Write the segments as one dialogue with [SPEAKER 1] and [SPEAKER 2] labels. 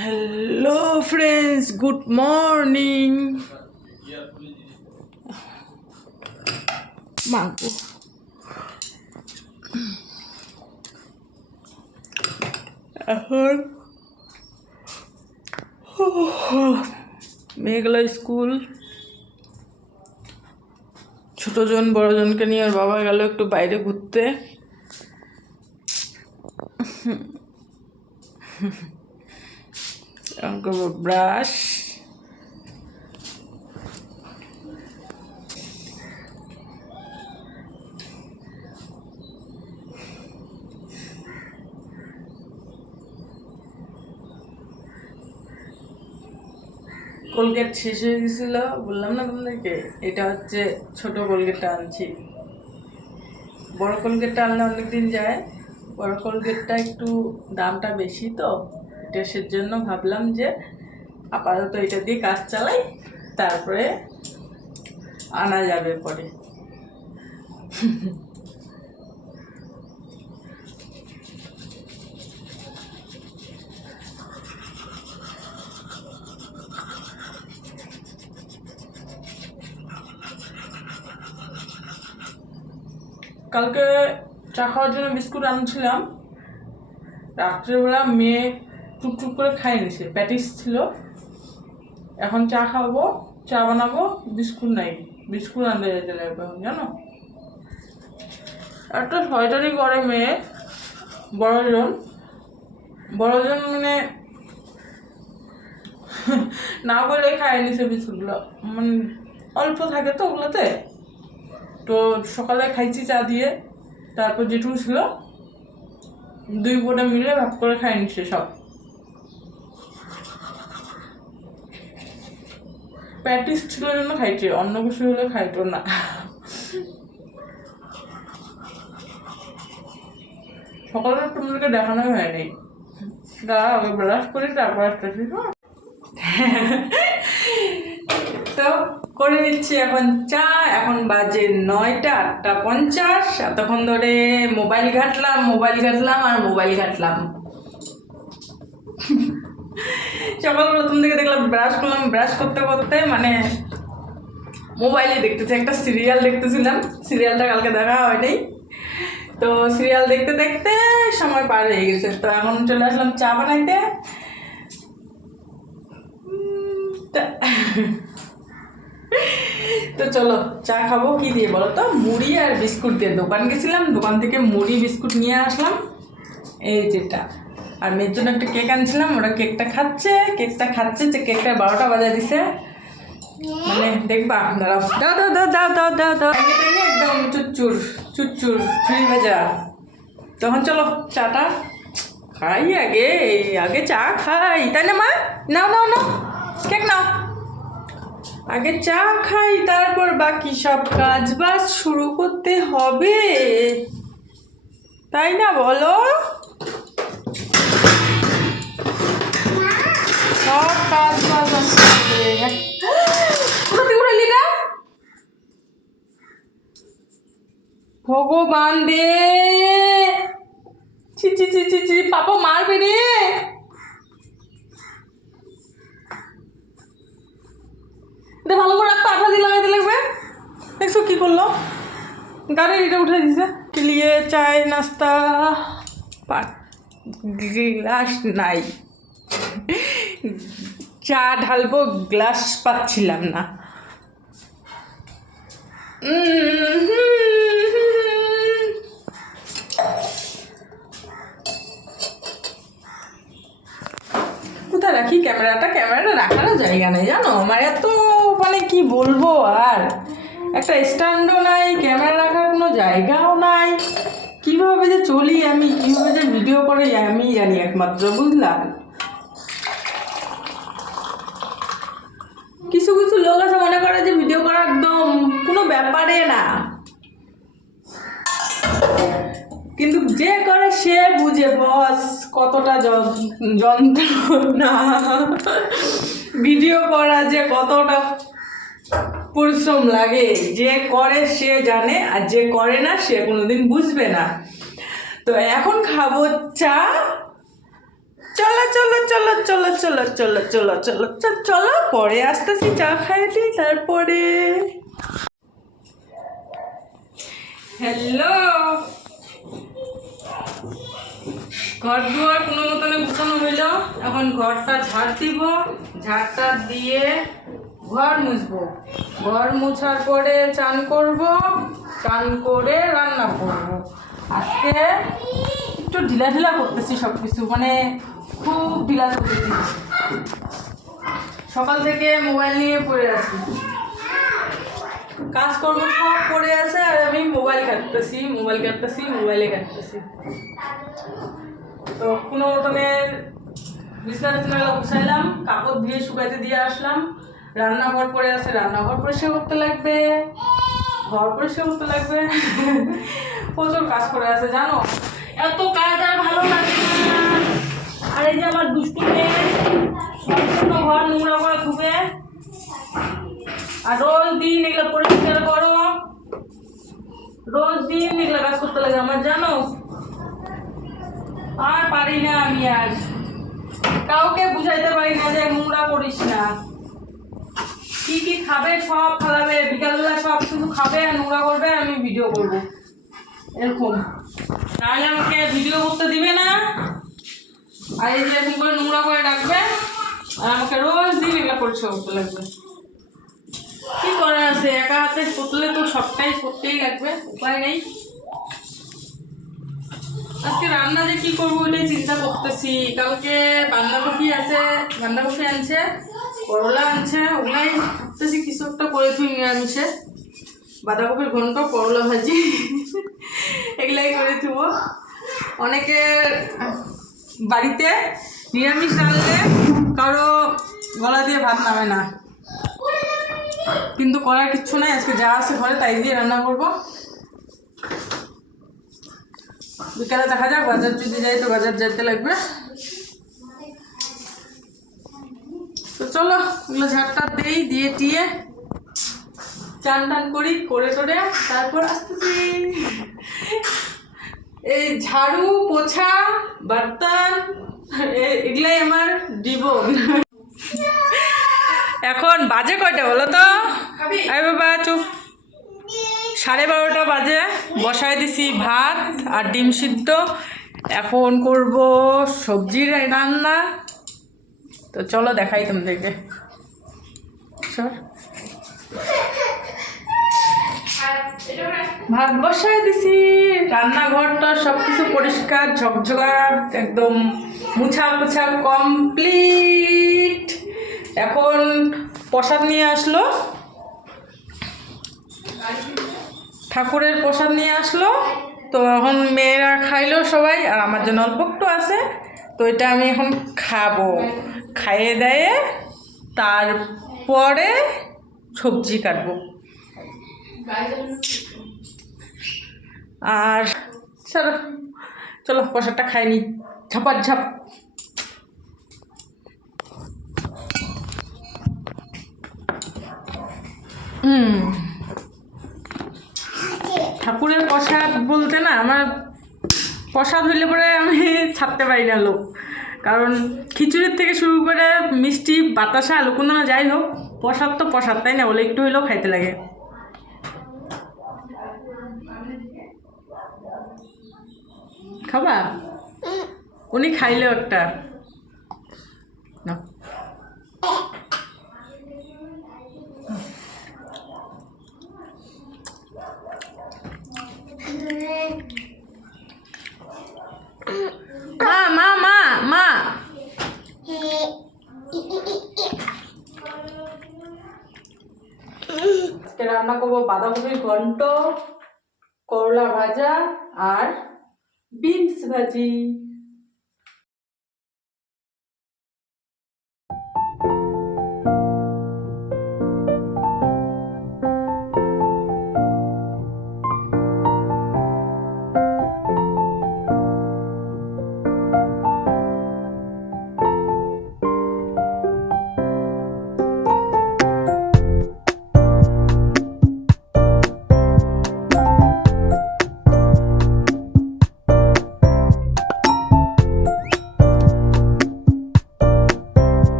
[SPEAKER 1] Hello friends good morning মাগো এখন মেয়েগুলো স্কুল। ছোটজন বড়জনকে নিয়ে ওর বাবা গেল একটু বাইরে ঘুরতে। ব্রাশ কোলগেট শেষ হয়ে গেছিল। বললাম না তোমাদেরকে, এটা হচ্ছে ছোট কোলগেটটা আনছি। বড় কোলগেটটা আনলে অনেক দিন যায়। বড় কোলগেটটা একটু দামটা বেশি তো। এটা সেজন্য ভাবলাম যে আপাতত এটা দিয়ে কাজ চালাই, তারপরে আনা যাবে পরে। কালকে চা খাওয়ার জন্য বিস্কুট আনছিলাম। রাত্রেবেলা মেয়ে টুকটুক করে খাই নিছে প্যাটিস ছিল। এখন চা খাব, চা বানাবো, বিস্কুট নাই। বিস্কুট আনতে যেতে লাগবে এখন জানো? একটা সোয়েটারই করে মেয়ে, বড়জন। বড়জন মানে না বলে খাই নিছে বিস্কুটগুলো। মানে অল্প থাকে তো ওগুলোতে। তো সকালে খাইছি চা দিয়ে। তারপর যেটুকু ছিল, দুই বোনে মিলে ভাগ করে খাই নিচ্ছে সব। প্যাটিস ছিল জন্য খাইছে অন্য কিছু হলে খাইতো না। সকালে তোমাদেরকে দেখানোই হয়নি। দাঁড়া আগে ব্রাশ করি, তারপর আসতেছি তো করে নিচ্ছি এখন চা, এখন বাজে নয়টা আটটা পঞ্চাশ। এতক্ষণ ধরে মোবাইল ঘাটলাম মোবাইল ঘাটলাম আর মোবাইল ঘাটলাম। সকাল প্রথম থেকে দেখলাম ব্রাশ করলাম ব্রাশ করতে করতে মানে মোবাইলে দেখতেছি, একটা সিরিয়াল দেখতেছিলাম সিরিয়ালটা কালকে দেখা হয়নি। তো সিরিয়াল দেখতে দেখতে সময় পার হয়ে গেছে। তো এখন চলে আসলাম চা বানাইতে। তা- তো চলো, চা খাব, কি দিয়ে বলো তো? মুড়ি আর বিস্কুট দিয়ে। দোকান গেছিলাম, দোকান থেকে মুড়ি, বিস্কুট নিয়ে আসলাম। এই যেটা। আর মেয়ের জন্য একটা কেক আনছিলাম, ওরা কেকটা খাচ্ছে কেকটা খাচ্ছে যে কেকটা বারোটা বাজা দিছে। মানে দেখবা, দাঁড়াও। দাও দাও দাও দাও দাও দাও দাও। একদম চুচ্চুর চুচ্চুর ছুরি ভাজা। তখন চলো, চাটা খাই আগে আগে চা খাই। তাই না, মা? নাও নাও নাও, কেক নাও। আগে চা খাই, তারপর বাকি সব কাজ বাজ শুরু করতে হবে। তাই না, বলো? সব কাজ বাজ আসতে হবে কোথা উড়ালি ভগবান রে। ছি ছি ছি ছি ছি, পাপা মারবে রে। এটা ভালো করে একটা আঠা দিয়ে লাগাইতে লাগবে। দেখছ কি করল? গাড়ি এটা উঠে দিছে। লিয়ে চায়, নাস্তা। পা- গ্লাস নাই। চা ঢালবো গ্লাস পাচ্ছিলাম না। কোথায় রাখি? ক্যামেরাটা ক্যামেরাটা রাখারও জায়গা নেই, জানো? আমার এত মানে কি বলব আর? একটা স্ট্যান্ডও নাই, ক্যামেরা রাখার কোনো জায়গাও নাই। কীভাবে যে চলি আমি, কীভাবে যে ভিডিও করে আমি জানি একমাত্র বুঝলাম কিছু কিছু লোক আছে মনে করে যে ভিডিও করা একদম কোনো ব্যাপারে না। কিন্তু যে করে সে বুঝে, বস, কতটা যন্ত্রণা। ভিডিও করা যে কতটা পরিশ্রম লাগে, যে করে সে জানে আর যে করে না সে কোনোদিন বুঝবে না। তো এখন খাব চা চলো চলো চলো চলো চলো চলো চলো চলো চলো চলো পরে আসতেছি চা খাইলি তারপরে হ্যালো ঘর দুয়ার কোনো মতনে গুছানো হইল এখন ঘরটা ঝাড় দিব ঝাড়টা দিয়ে ঘর মুছবো ঘর মুছার পরে চান করব চান করে রান্না করব আজকে একটু ঢিলা ঢিলা করতেছি সব কিছু মানে খুব করতেছি সকাল থেকে মোবাইল নিয়ে পড়ে আছি। কাজ করব সব পড়ে আছে আর আমি মোবাইল কাটতেছি মোবাইল কাটতেছি মোবাইলে কাটতেছি তো কোনো মতনে বিছনা টিছনাগুলো গুছাইলাম, কাপড় দিয়ে শুকাইতে দিয়ে আসলাম। রান্নাঘর পড়ে আছে, রান্নাঘর পরিষ্কার করতে লাগবে, ঘর পরিষ্কার করতে লাগবে। প্রচুর কাজ করে আছে, জানো? এত কাজ আর ভালো লাগে না। আর এই যে আমার দুষ্টু মেয়ে সম্পূর্ণ ঘর নোংরা করে ধুবে। আর রোজ দিন এগুলো পরিষ্কার করো। রোজ দিন এগুলো কাজ করতে লাগে আমার, জানো? আর পারি না আমি আর। কাউকে বুঝাইতে পারি না যে নোংরা করিস না। কি কি খাবে সব খাওয়াবে, বিকালবেলা সব শুধু খাবে আর নোংরা করবে, আমি ভিডিও করব। এরকম। তাহলে আমাকে ভিডিও করতে দিবে না? আর এই যে এরকম করে নোংরা করে রাখবে? আর আমাকে রোজ দিন এগুলো পরিষ্কার করতে লাগবে। কি করে আছে? একা হাতে করলে তো সবটাই করতেই লাগবে, উপায় নেই। আজকে রান্না যে কি করব ওইটাই চিন্তা করতেছি। কালকে বাঁধাকপি আছে, বাঁধাকপি আনছে, করলা আনছে, ওগুলাই ভাবতেছি কিছু একটা করে তুই নিরামিষে বাঁধাকপির ঘন্ট, করলা ভাজি, এগুলাই করে থুব। অনেকে বাড়িতে নিরামিষ রান্নলে কারও গলা দিয়ে ভাত নামে না। কিন্তু করার কিচ্ছু নাই, আজকে যা আছে ঘরে তাই দিয়ে রান্না করব। বিকালে দেখা যাক, বাজার যদি যাই তো বাজার যেতে লাগবে। তো চলো ওগুলো ঝাড়টা দেই, দিয়ে টিয়ে চান টান করি, করে টোরে, তারপর আসতেছি। এই ঝাড়ু পোছা বর্তন এ- এগুলাই আমার জীবন এখন বাজে কয়টা বলো তো? আরে বাবা চুপ। সাড়ে বারোটা বাজে। বসায় দিছি ভাত আর ডিম সিদ্ধ। এখন করব সবজি রান্না। তো চলো দেখাই তোমাদেরকে। সর। ভাত বসায় দিছি রান্নাঘরটা সব কিছু পরিষ্কার, ঝকঝকার, একদম মুছা মুছা কমপ্লিট এখন প্রসাদ নিয়ে আসলো। ঠাকুরের প্রসাদ নিয়ে আসলো। তো এখন মেয়েরা খাইলো সবাই, আর আমার জন্য অল্প একটু আছে। তো এটা আমি এখন খাব। খাইয়ে দেয়ে তারপরে সবজি কাটবো। আর চলো চলো, প্রসাদটা খাই নি। ঝাপার ঝাপ। হুম। ঠাকুরের প্রসাদ বলতে না, আমার প্রসাদ হইলে পরে আমি ছাড়তে পারি না লোক। কারণ খিচুড়ির থেকে শুরু করে মিষ্টি, বাতাসা আলু লুকুন্দনা যাই হোক, প্রসাদ তো প্রসাদ, তাই না? বলে একটু হইলেও খাইতে লাগে। খাবা? উনি খাইলেও একটা। মা মা মা মা। রান্না করব বাঁধাকপির ঘন্ট, করলা ভাজা আর বিনস ভাজি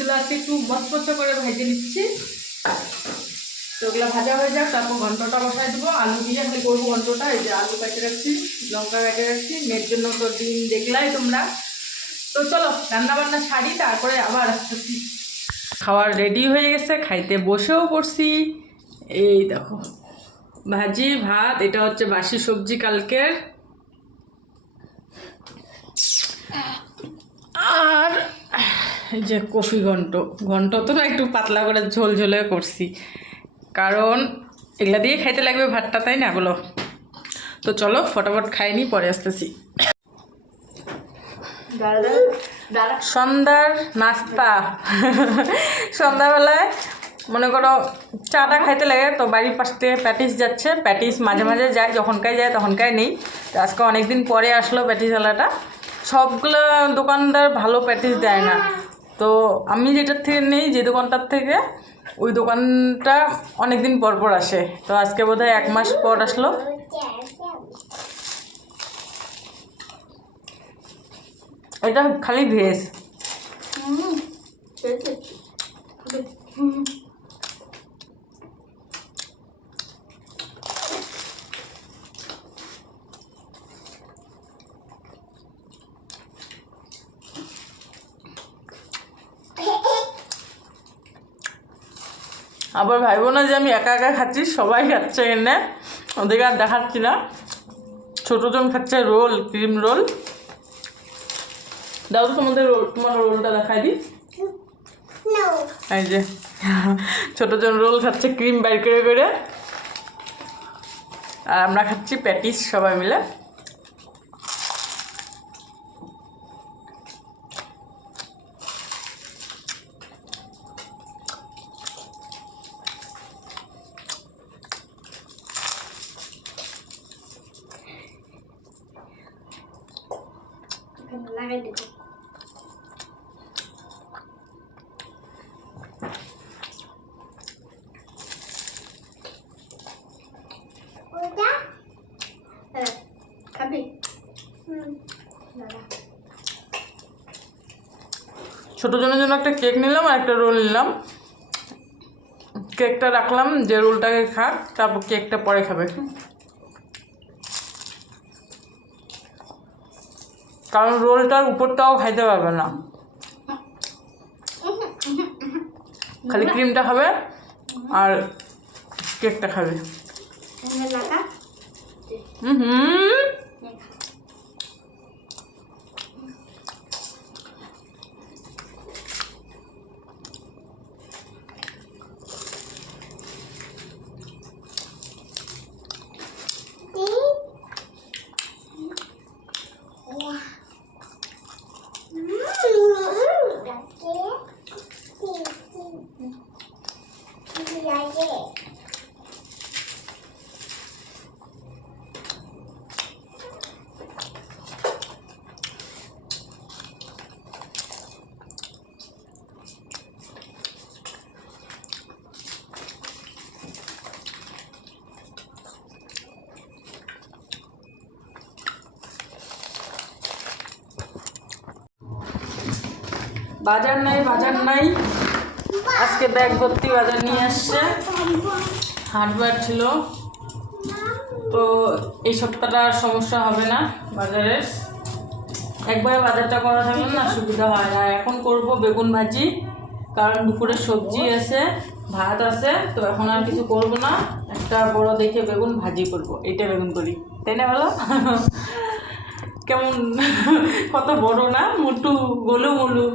[SPEAKER 1] আর আছে একটু মচমচ করে ভেজে নিচ্ছি। তো ওগুলো ভাজা হয়ে যাক, তারপর ঘন্টটা বসাই দেবো। আলু দিয়ে আমি করব ঘন্টটা, এই যে আলু কেটে রাখছি, লঙ্কা কেটে রাখছি, মেয়ের জন্য তো ডিম দেখলাই তোমরা। তো চলো, রান্নাবান্না ছাড়ি তারপরে আবার আসতেছি। খাওয়ার রেডি হয়ে গেছে, খাইতে বসেও পড়ছি। এই দেখো, ভাজি, ভাত, এটা হচ্ছে বাসি সবজি কালকের। আর যে কফি ঘন্ট ঘন্ট তো না একটু পাতলা করে ঝোল ঝোলে করছি। কারণ এগুলা দিয়ে খাইতে লাগবে ভাতটা, তাই না বলো? তো চলো, ফটাফট খাইনি পরে আসতেছি। সন্ধ্যার নাস্তা। সন্ধ্যাবেলায় মনে করো চাটা খাইতে লাগে, তো বাড়ির পাশ থেকে প্যাটিস যাচ্ছে। প্যাটিস মাঝে মাঝে যায়, যখনকাই যায় তখনকাই নেই। তো আজকে অনেকদিন পরে আসলো প্যাটিসওয়ালাটা সবগুলো দোকানদার ভালো প্যাটিস দেয় না। তো আমি যেটার থেকে নেই, যে দোকানটার থেকে, ওই দোকানটা অনেক দিন পর পর আসে। তো আজকে বোধহয় এক মাস পর আসলো। এটা খালি ভেজ। আবার ভাইবো না যে আমি একা একা খাচ্ছি সবাই খাচ্ছে এনে। ওদেরকে আর দেখাচ্ছি না। ছোটো জন খাচ্ছে রোল ক্রিম রোল। দাও তো তোমাদের রোল তোমার রোলটা দেখাই দিই। এই যে ছোটো জন রোল খাচ্ছে ক্রিম বের করে করে। আর আমরা খাচ্ছি প্যাটিস সবাই মিলে।
[SPEAKER 2] দাদা
[SPEAKER 1] ছোটো জনের জন্য একটা কেক নিলাম আর একটা রোল নিলাম। কেকটা রাখলাম, যে রোলটাকে খাক তারপর কেকটা পরে খাবে। কারণ রোলটার উপরটাও খাইতে পারবে না। খালি ক্রিমটা খাবে আর কেকটা খাবে। হুম হুম। বাজার নাই বাজার নাই। আজকে ব্যাগ ভর্তি বাজার নিয়ে আসছে। হাটবার ছিল। তো এই সপ্তাহটা আর সমস্যা হবে না বাজারের একবারে বাজারটা করা থাকলে না, সুবিধা হয় না। এখন করব বেগুন ভাজি, কারণ দুপুরে সবজি আছে, ভাত আছে, তো এখন আর কিছু করব না। একটা বড় দেখে বেগুন ভাজি করব এটা বেগুন করি। তাই না বলো? কেমন? কত বড় না, মোটু, গোলু মোলু।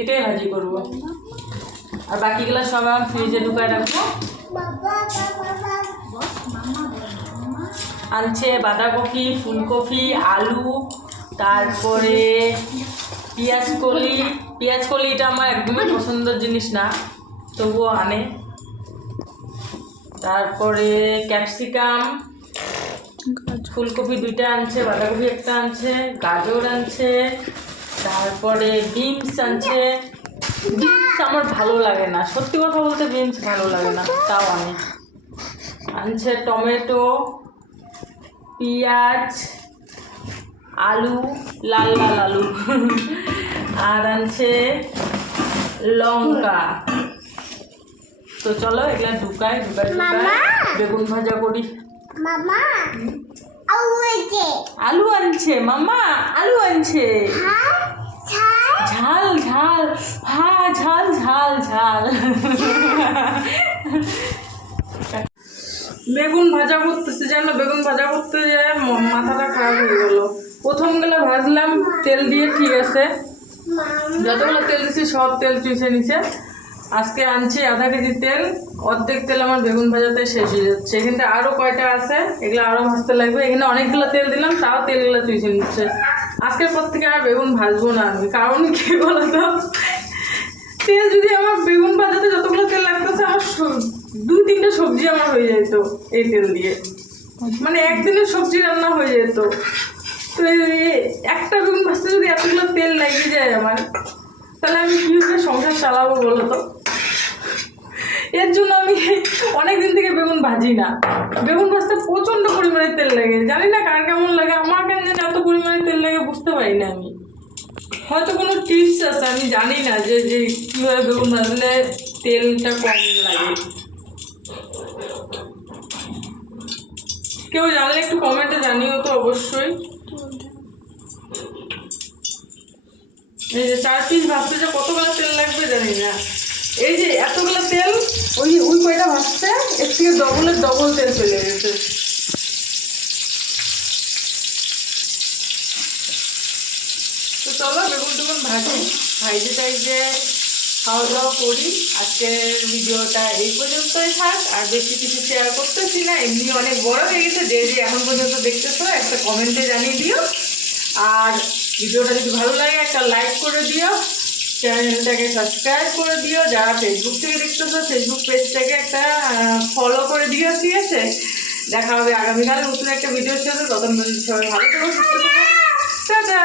[SPEAKER 1] এটাই ভাজি করব। আর বাকিগুলো সব আমি ফ্রিজে ঢুকায় রাখব। আনছে বাঁধাকপি, ফুলকপি, আলু, তারপরে পেঁয়াজ কলি। পেঁয়াজ কলিটা আমার একদমই পছন্দের জিনিস না, তবুও আনে। তারপরে ক্যাপসিকাম, ফুলকপি দুইটা আনছে, বাঁধাকপি একটা আনছে, গাজর আনছে তারপরে বিনস আনছে বিনস আমার ভালো লাগে না। সত্যি কথা বলতে বিনস ভালো লাগে না। তাও আনে আনছে টমেটো পেঁয়াজ আলু লাল লাল আলু। আর আনছে লঙ্কা। তো চলো এগুলা ঢুকাই ঢুকাই ঢুকাই। বেগুন ভাজা করি।
[SPEAKER 2] মামা!
[SPEAKER 1] আলু আনছে। মামা আলু আনছে। ঝাল ঝাল। হ্যাঁ ঝাল ঝাল ঝাল বেগুন ভাজা করতেছে জানো বেগুন ভাজা করতে যায় মাথাটা খারাপ হয়ে গেল। প্রথমগুলো ভাজলাম তেল দিয়ে ঠিক আছে। যতগুলো তেল দিছি সব তেল চুষে নিছে। আজকে আনছি আধা কেজি তেল, অর্ধেক তেল আমার বেগুন ভাজাতে শেষ হয়ে যাচ্ছে। এখানটা আরও কয়টা আছে, এগুলো আরও ভাজতে লাগবে। এখানে অনেকগুলো তেল দিলাম, তাও তেলগুলো চুষে নিচ্ছে। আজকের পর থেকে আর বেগুন ভাজবো না আমি, কারণ কি বলতো? তেল যদি আমার বেগুন ভাজাতে যতগুলো তেল লাগতেছে, আমার দুই তিনটে সবজি আমার হয়ে যেত এই তেল দিয়ে। মানে একদিনের সবজি রান্না হয়ে যেত। তো একটা বেগুন ভাজতে যদি এতগুলো তেল লাগিয়ে যায় আমার, তাহলে আমি কীভাবে সংসার চালাবো বলো তো এর জন্য আমি অনেক দিন থেকে বেগুন ভাজি না। বেগুন ভাজতে প্রচণ্ড পরিমাণে তেল লাগে। জানি না কার কেমন লাগে, আমার কেন জানি এত পরিমাণে তেল লাগে বুঝতে পারি না আমি। হয়তো কোনো টিপস আছে, আমি জানি না যে যে কীভাবে বেগুন ভাজলে তেলটা কম লাগে। কেউ জানলে একটু কমেন্টে জানিও তো অবশ্যই। এই যে চার পিস ভাজতে যে কতগুলো তেল লাগবে জানি না। এই যে এতগুলো তেল, ওই ওই কয়টা ভাজতে এর থেকে ডবলের ডবল তেল চলে গেছে তো চলো বেগুন টেগুন ভাজি। ভাইজে টাইজে খাওয়া দাওয়া করি। আজকের ভিডিওটা এই পর্যন্তই থাক। আর বেশি কিছু শেয়ার করতেছি না। এমনি অনেক বড় হয়ে গেছে। যে যে এখন পর্যন্ত দেখতেছো, একটা কমেন্টে জানিয়ে দিও। আর ভিডিওটা যদি ভালো লাগে, একটা লাইক করে দিও। চ্যানেলটাকে সাবস্ক্রাইব করে দিও। যারা ফেসবুক থেকে দেখতেছো ফেসবুক পেজটাকে একটা ফলো করে দিও, ঠিক আছে? দেখা হবে আগামীকাল নতুন একটা ভিডিওর সাথে। তখন সবাই ভালো থেকো, সুস্থ থাকো। টাটা!